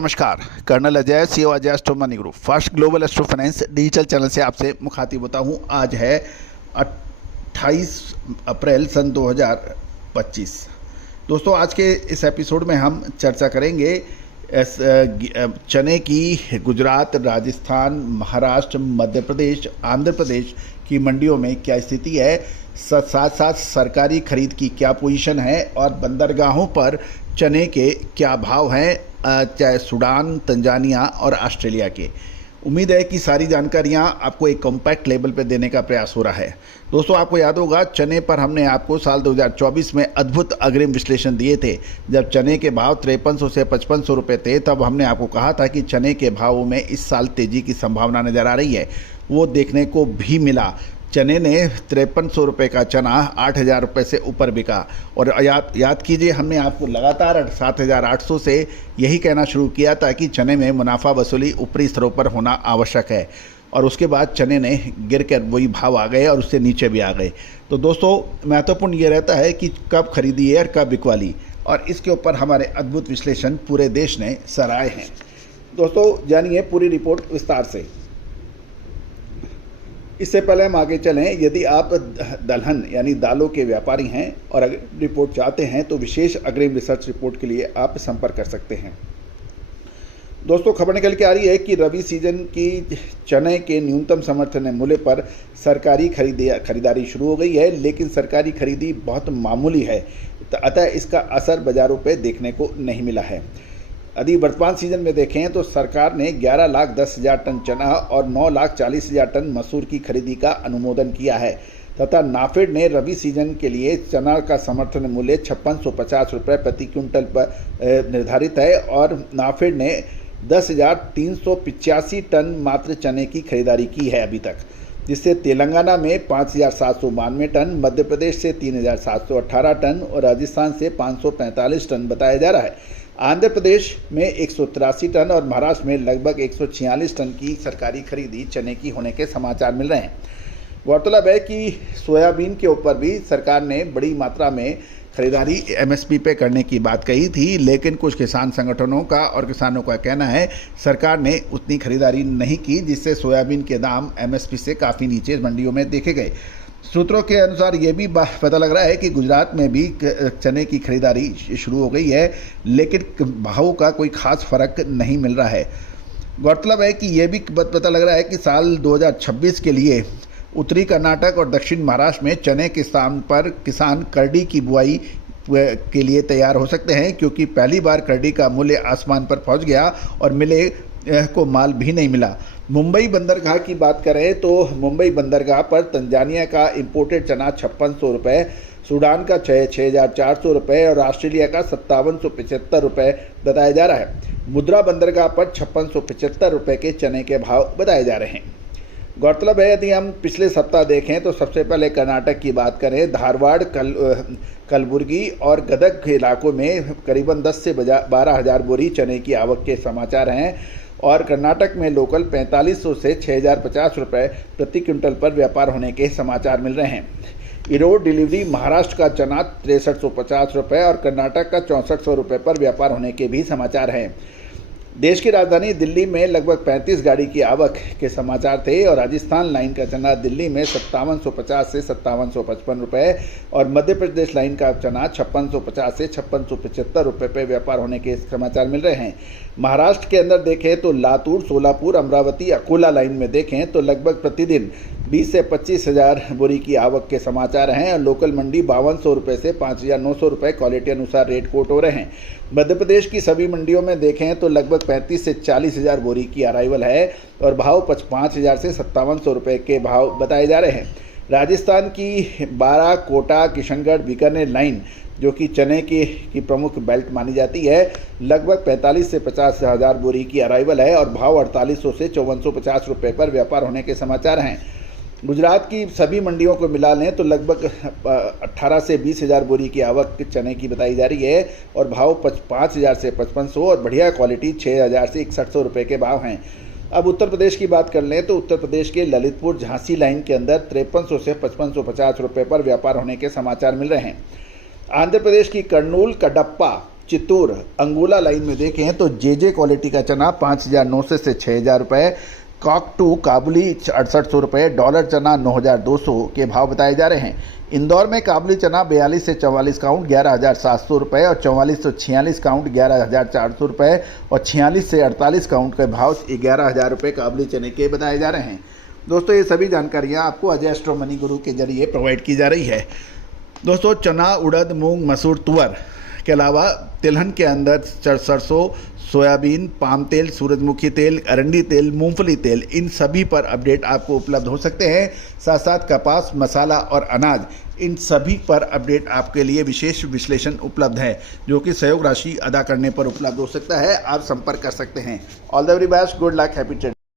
नमस्कार। Colonel Ajay, CEO Ajay astro money group, first global astro finance digital channel से आपसे मुखातिब होता हूं। आज है 28 अप्रैल सन 2025। दोस्तों, आज के इस एपिसोड में हम चर्चा करेंगे चने की गुजरात, राजस्थान, महाराष्ट्र, मध्य प्रदेश, आंध्र प्रदेश की मंडियों में क्या स्थिति है, साथ साथ सरकारी खरीद की क्या पोजीशन है और बंदरगाहों पर चने के क्या भाव हैं, चाहे सूडान, तंजानिया और ऑस्ट्रेलिया के। उम्मीद है कि सारी जानकारियां आपको एक कॉम्पैक्ट लेवल पर देने का प्रयास हो रहा है। दोस्तों, आपको याद होगा चने पर हमने आपको साल 2024 में अद्भुत अग्रिम विश्लेषण दिए थे। जब चने के भाव 5300 से 5500 रुपये थे, तब हमने आपको कहा था कि चने के भावों में इस साल तेज़ी की संभावना नज़र आ रही है। वो देखने को भी मिला। चने ने 5300 रुपये का चना 8000 रुपये से ऊपर बिका। और याद कीजिए, हमने आपको लगातार 7800 से यही कहना शुरू किया था कि चने में मुनाफा वसूली ऊपरी स्तरों पर होना आवश्यक है। और उसके बाद चने ने गिर कर वही भाव आ गए और उससे नीचे भी आ गए। तो दोस्तों, महत्वपूर्ण ये रहता है कि कब खरीदी और कब बिकवाली, और इसके ऊपर हमारे अद्भुत विश्लेषण पूरे देश ने सराहे हैं। दोस्तों, जानिए पूरी रिपोर्ट विस्तार से। इससे पहले हम आगे चलें। यदि आप दलहन यानी दालों के व्यापारी हैं और अगर रिपोर्ट चाहते हैं तो विशेष अग्रिम रिसर्च रिपोर्ट के लिए आप संपर्क कर सकते हैं। दोस्तों, खबर निकल के आ रही है कि रबी सीजन की चने के न्यूनतम समर्थन मूल्य पर सरकारी खरीदारी शुरू हो गई है, लेकिन सरकारी खरीदी बहुत मामूली है, अतः इसका असर बाजारों पर देखने को नहीं मिला है। यदि वर्तमान सीजन में देखें तो सरकार ने 11,10,000 टन चना और 9,40,000 टन मसूर की खरीदी का अनुमोदन किया है तथा नाफेड ने रबी सीजन के लिए चना का समर्थन मूल्य 5650 रुपये प्रति क्विंटल पर निर्धारित है और नाफेड ने 10,385 टन मात्र चने की खरीदारी की है अभी तक, जिससे तेलंगाना में 5,792 टन, मध्य प्रदेश से 3,718 टन और राजस्थान से 545 टन बताया जा रहा है। आंध्र प्रदेश में 183 टन और महाराष्ट्र में लगभग 146 टन की सरकारी खरीदी चने की होने के समाचार मिल रहे हैं। गौरतलब है कि सोयाबीन के ऊपर भी सरकार ने बड़ी मात्रा में खरीदारी एमएसपी पे करने की बात कही थी, लेकिन कुछ किसान संगठनों का और किसानों का कहना है सरकार ने उतनी खरीदारी नहीं की, जिससे सोयाबीन के दाम एमएसपी से काफ़ी नीचे मंडियों में देखे गए। सूत्रों के अनुसार ये भी पता लग रहा है कि गुजरात में भी चने की खरीदारी शुरू हो गई है, लेकिन भाव का कोई खास फर्क नहीं मिल रहा है। गौरतलब है कि ये भी पता लग रहा है कि साल 2026 के लिए उत्तरी कर्नाटक और दक्षिण महाराष्ट्र में चने के स्थान पर किसान करडी की बुआई के लिए तैयार हो सकते हैं, क्योंकि पहली बार करडी का मूल्य आसमान पर पहुंच गया और मिले को माल भी नहीं मिला। मुंबई बंदरगाह की बात करें तो मुंबई बंदरगाह पर तंजानिया का इंपोर्टेड चना 5600 रुपये, सूडान का 6,400 रुपये और ऑस्ट्रेलिया का 5775 रुपये बताया जा रहा है। मुद्रा बंदरगाह पर 5675 रुपये के चने के भाव बताए जा रहे हैं। गौरतलब है, यदि हम पिछले सप्ताह देखें तो सबसे पहले कर्नाटक की बात करें, धारवाड़, कलबुर्गी और गदग के इलाकों में करीबन 10 से 12,000 बोरी चने की आवक के समाचार हैं और कर्नाटक में लोकल 4500 से 6,050 रुपये प्रति क्विंटल पर व्यापार होने के समाचार मिल रहे हैं। इरोड डिलीवरी महाराष्ट्र का चना 6350 रुपये और कर्नाटक का 6400 रुपये पर व्यापार होने के भी समाचार हैं। देश की राजधानी दिल्ली में लगभग 35 गाड़ी की आवक के समाचार थे और राजस्थान लाइन का चना दिल्ली में 5750 से 5755 रुपये और मध्य प्रदेश लाइन का चना 5650 से 5675 रुपये पर व्यापार होने के समाचार मिल रहे हैं। महाराष्ट्र के अंदर देखें तो लातूर, सोलापुर, अमरावती, अकोला लाइन में देखें तो लगभग प्रतिदिन 20 से 25,000 बोरी की आवक के समाचार हैं और लोकल मंडी 5200 रुपये से 5,900 रुपये क्वालिटी अनुसार रेट कोट हो रहे हैं। मध्य प्रदेश की सभी मंडियों में देखें तो लगभग 35 से 40,000 बोरी की अराइवल है और भाव 5,000 से 5,700 रुपये के भाव बताए जा रहे हैं। राजस्थान की 12 कोटा, किशनगढ़, बीकानेर लाइन, जो कि चने की प्रमुख बेल्ट मानी जाती है, लगभग 45 से 50,000 बोरी की अराइवल है और भाव 4,800 से 5,450 रुपये पर व्यापार होने के समाचार हैं। गुजरात की सभी मंडियों को मिला लें तो लगभग 18 से 20,000 बोरी की आवक चने की बताई जा रही है और भाव 5,000 से 5,500 और बढ़िया क्वालिटी 6,000 से 6,100 रुपये के भाव हैं। अब उत्तर प्रदेश की बात कर लें तो उत्तर प्रदेश के ललितपुर झांसी लाइन के अंदर 5300 से 5550 रुपये पर व्यापार होने के समाचार मिल रहे हैं। आंध्र प्रदेश की कर्नूल, कडप्पा चित्तूर अंगोला लाइन में देखें तो जे क्वालिटी का चना 5,900 से 6,000 रुपये, कॉक टू काबुली 6800 रुपये, डॉलर चना 9,200 के भाव बताए जा रहे हैं। इंदौर में काबुली चना 42 से 44 काउंट 11,700 रुपये और 44 से 46 काउंट 11,400 रुपये और 46 से 48 काउंट के भाव 11,000 रुपये काबुली चने के बताए जा रहे हैं। दोस्तों ये सभी जानकारियाँ आपको अजय एस्ट्रो मनी गुरु के जरिए प्रोवाइड की जा रही है। दोस्तों चना, उड़द, मूंग, मसूर, तुअर के अलावा तिलहन के अंदर सरसों, सोयाबीन, पाम तेल, सूरजमुखी तेल, अरंडी तेल, मूंगफली तेल, इन सभी पर अपडेट आपको उपलब्ध हो सकते हैं। साथ साथ कपास, मसाला और अनाज, इन सभी पर अपडेट आपके लिए विशेष विश्लेषण उपलब्ध है, जो कि सहयोग राशि अदा करने पर उपलब्ध हो सकता है। आप संपर्क कर सकते हैं। All the very best, good luck, happy trading.